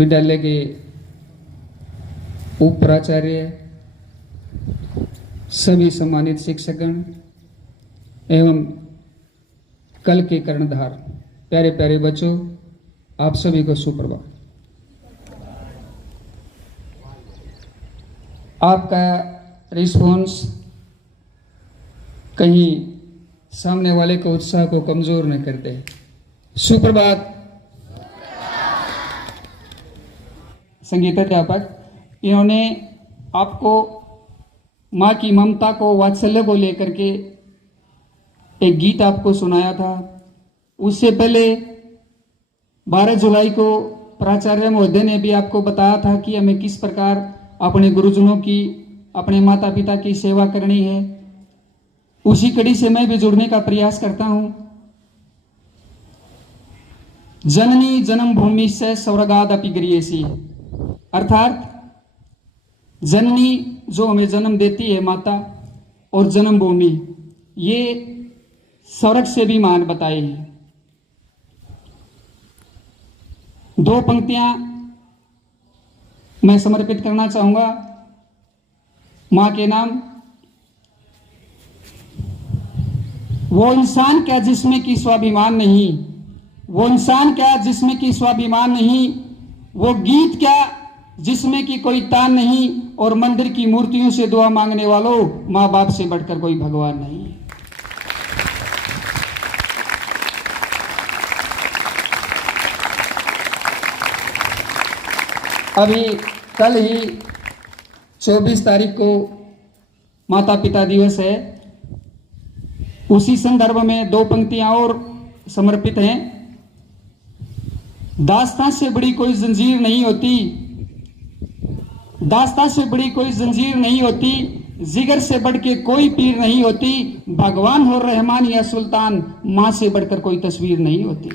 विद्यालय के उप प्राचार्य, सभी सम्मानित शिक्षकगण एवं कल के कर्णधार प्यारे प्यारे बच्चों, आप सभी को सुप्रभात। आपका रिस्पॉन्स कहीं सामने वाले को उत्साह को कमजोर न कर दे। सुप्रभात। संगीत अध्यापक, इन्होंने आपको माँ की ममता को, वात्सल्य को लेकर के एक गीत आपको सुनाया था। उससे पहले 12 जुलाई को प्राचार्य महोदय ने भी आपको बताया था कि हमें किस प्रकार अपने गुरुजनों की, अपने माता पिता की सेवा करनी है। उसी कड़ी से मैं भी जुड़ने का प्रयास करता हूं। जननी जन्मभूमि से स्वर्गादपि गरीयसी, अर्थात जननी जो हमें जन्म देती है माता, और जन्मभूमि ये स्वर्ग से भी महान बताई है। 2 पंक्तियां मैं समर्पित करना चाहूंगा मां के नाम। वो इंसान क्या जिसमें की स्वाभिमान नहीं, वो इंसान क्या जिसमें की स्वाभिमान नहीं, वो गीत क्या जिसमें की कोई तान नहीं, और मंदिर की मूर्तियों से दुआ मांगने वालों, माँ बाप से बढ़कर कोई भगवान नहीं। अभी कल ही 24 तारीख को माता पिता दिवस है। उसी संदर्भ में 2 पंक्तियां और समर्पित हैं। दास्तां से बड़ी कोई जंजीर नहीं होती, दास्तां से बड़ी कोई जंजीर नहीं होती, जिगर से बढ़ के कोई पीर नहीं होती, भगवान हो रहमान या सुल्तान, मां से बढ़कर कोई तस्वीर नहीं होती।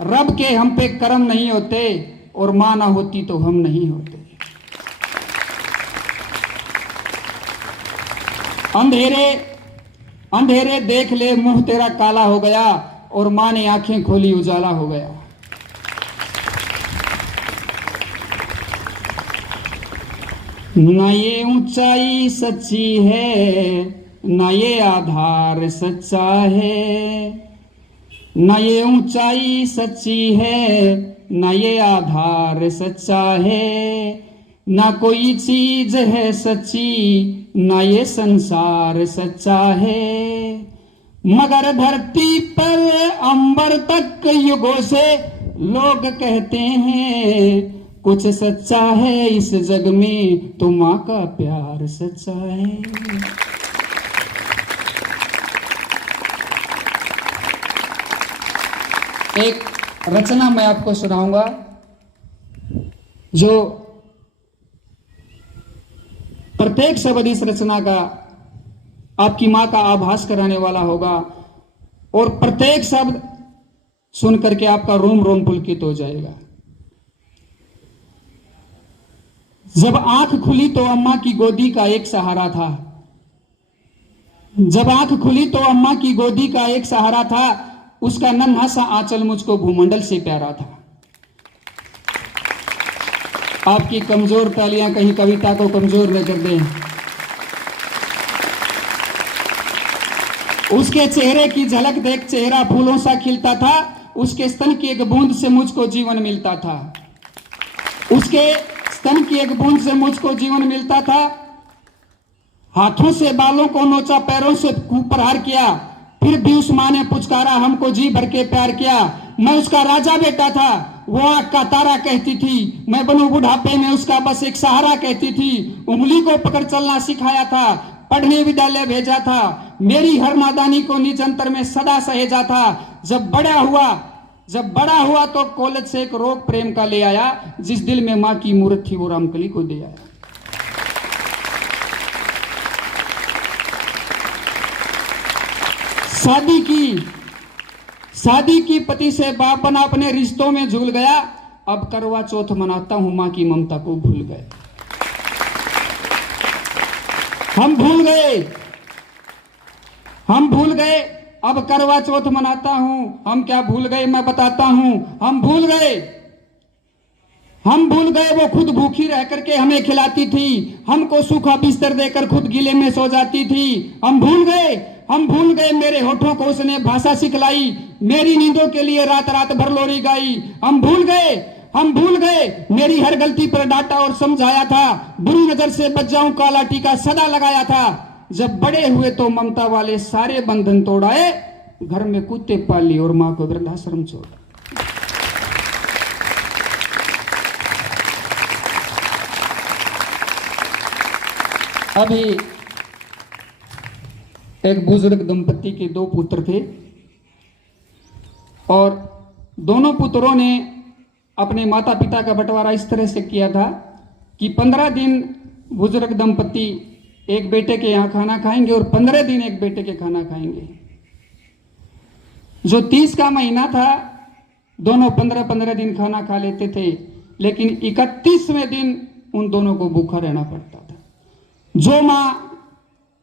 रब के हम पे करम नहीं होते, और मां ना होती तो हम नहीं होते। अंधेरे देख ले मुंह तेरा काला हो गया, और मां ने आंखें खोली उजाला हो गया। ना ये ऊंचाई सच्ची है, ना ये आधार सच्चा है, ना ये ऊंचाई सच्ची है, ना ये आधार सच्चा है, ना कोई चीज है सच्ची, ना ये संसार सच्चा है। मगर धरती पर अंबर तक युगों से लोग कहते हैं, कुछ सच्चा है इस जग में तो माँ का प्यार सच्चा है। एक रचना मैं आपको सुनाऊंगा जो प्रत्येक शब्द इस रचना का आपकी मां का आभास कराने वाला होगा, और प्रत्येक शब्द सुन करके आपका रोम रोम पुलकित हो जाएगा। जब आंख खुली तो अम्मा की गोदी का एक सहारा था, जब आंख खुली तो अम्मा की गोदी का एक सहारा था, उसका नन्हा सा आंचल मुझको भूमंडल से प्यारा था। आपकी कमजोर तालियां कहीं कविता को कमजोर न कर दें। उसके चेहरे की झलक देख चेहरा फूलों सा खिलता था, उसके स्तन की एक बूंद से मुझको जीवन मिलता था, उसके स्तन की एक बूंद से मुझको जीवन मिलता था। हाथों से बालों को नोचा, पैरों से प्रहार किया, फिर भी उस मां ने पुचकारा, हमको जी भर के प्यार किया। मैं उसका राजा बेटा था, वो आँख का तारा कहती थी, मैं बनूं बुढ़ापे में उसका बस एक सहारा कहती थी। उंगली को पकड़ चलना सिखाया था, पढ़ने विद्यालय भेजा था, मेरी हर नादानी को निज अंतर में सदा सहेजा था। जब बड़ा हुआ तो कॉलेज से एक रोग प्रेम का ले आया, जिस दिल में माँ की मूर्त थी वो रामकली को दे आया। शादी की पति से बाप बना, अपने रिश्तों में झूल गया, अब करवा चौथ मनाता हूं मां की ममता को भूल गए। हम भूल गए हम भूल गए, अब करवा चौथ मनाता हूं। हम क्या भूल गए मैं बताता हूं। हम भूल गए वो खुद भूखी रह करके हमें खिलाती थी, हमको सूखा बिस्तर देकर खुद गीले में सो जाती थी। हम भूल गए मेरे होठों को उसने भाषा सिखलाई, मेरी नींदों के लिए रात रात भर लोरी गाई। हम भूल गए मेरी हर गलती पर डांटा और समझाया था, बुरी नजर से बच जाऊं काला टीका सदा लगाया था। जब बड़े हुए तो ममता वाले सारे बंधन तोड़ाए, घर में कुत्ते पाल लिए और मां को वृद्धाश्रम छोड़ा। अभी एक बुजुर्ग दंपत्ति के 2 पुत्र थे और दोनों पुत्रों ने अपने माता पिता का बंटवारा इस तरह से किया था कि 15 दिन बुजुर्ग दंपत्ति एक बेटे के यहाँ खाना खाएंगे और 15 दिन एक बेटे के खाना खाएंगे। जो 30 का महीना था, दोनों 15-15 दिन खाना खा लेते थे, लेकिन 31वें दिन उन दोनों को भूखा रहना पड़ता था। जो माँ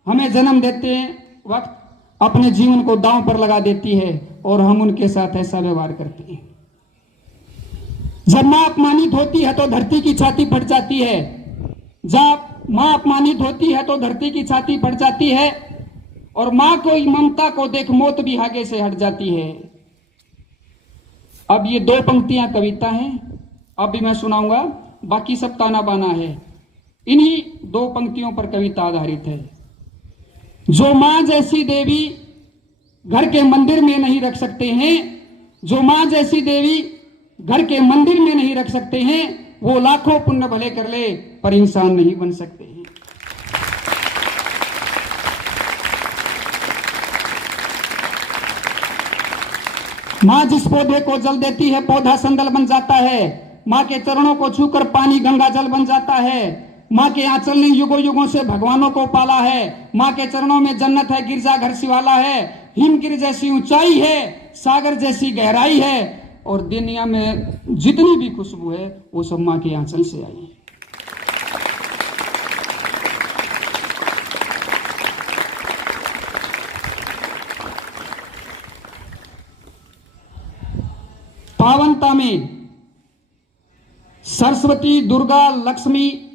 हमें जन्म देते वक्त अपने जीवन को दांव पर लगा देती है और हम उनके साथ ऐसा व्यवहार करते हैं। जब माँ अपमानित होती है तो धरती की छाती फट जाती है। जब माँ अपमानित होती है तो धरती की छाती फट जाती है और माँ को ममता को देख मौत भी आगे से हट जाती है। अब ये 2 पंक्तियां कविता हैं, अभी मैं सुनाऊंगा, बाकी सब ताना बाना है। इन्हीं 2 पंक्तियों पर कविता आधारित है। जो मां जैसी देवी घर के मंदिर में नहीं रख सकते हैं, जो मां जैसी देवी घर के मंदिर में नहीं रख सकते हैं, वो लाखों पुण्य भले कर ले पर इंसान नहीं बन सकते हैं। मां जिस पौधे को जल देती है पौधा संदल बन जाता है। मां के चरणों को छूकर पानी गंगा जल बन जाता है। मां के आंचल ने युगों युगों से भगवानों को पाला है। मां के चरणों में जन्नत है, गिरजा घर शिवाला है। हिमगिर जैसी ऊंचाई है, सागर जैसी गहराई है और दुनिया में जितनी भी खुशबू है वो सब मां के आंचल से आई है। पावनता में सरस्वती, दुर्गा, लक्ष्मी,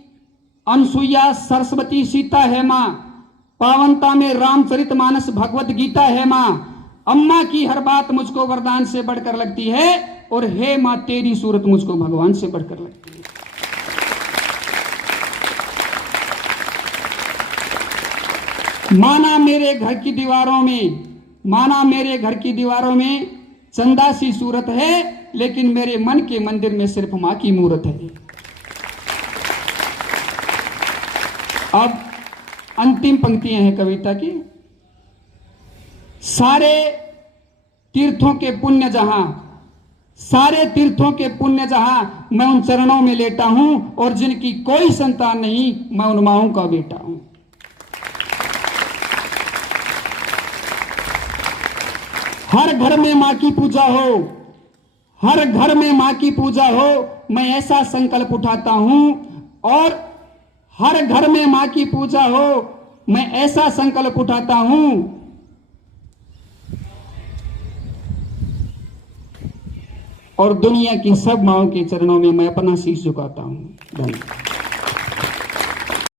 अनसुईया, सरस्वती, सीता है मां। पावनता में रामचरितमानस, भगवत गीता है मां। अम्मा की हर बात मुझको वरदान से बढ़कर लगती है और हे मां तेरी सूरत मुझको भगवान से बढ़कर लगती है। माना मेरे घर की दीवारों में चंदा सी सूरत है, लेकिन मेरे मन के मंदिर में सिर्फ मां की मूरत है। अब अंतिम पंक्तियां हैं कविता की। सारे तीर्थों के पुण्य जहां मैं उन चरणों में लेटा हूं और जिनकी कोई संतान नहीं मैं उन माओं का बेटा हूं। हर घर में मां की पूजा हो, मैं ऐसा संकल्प उठाता हूं। और हर घर में मां की पूजा हो, मैं ऐसा संकल्प उठाता हूं और दुनिया की सब माओं के चरणों में मैं अपना शीश झुकाता हूं। धन्यवाद।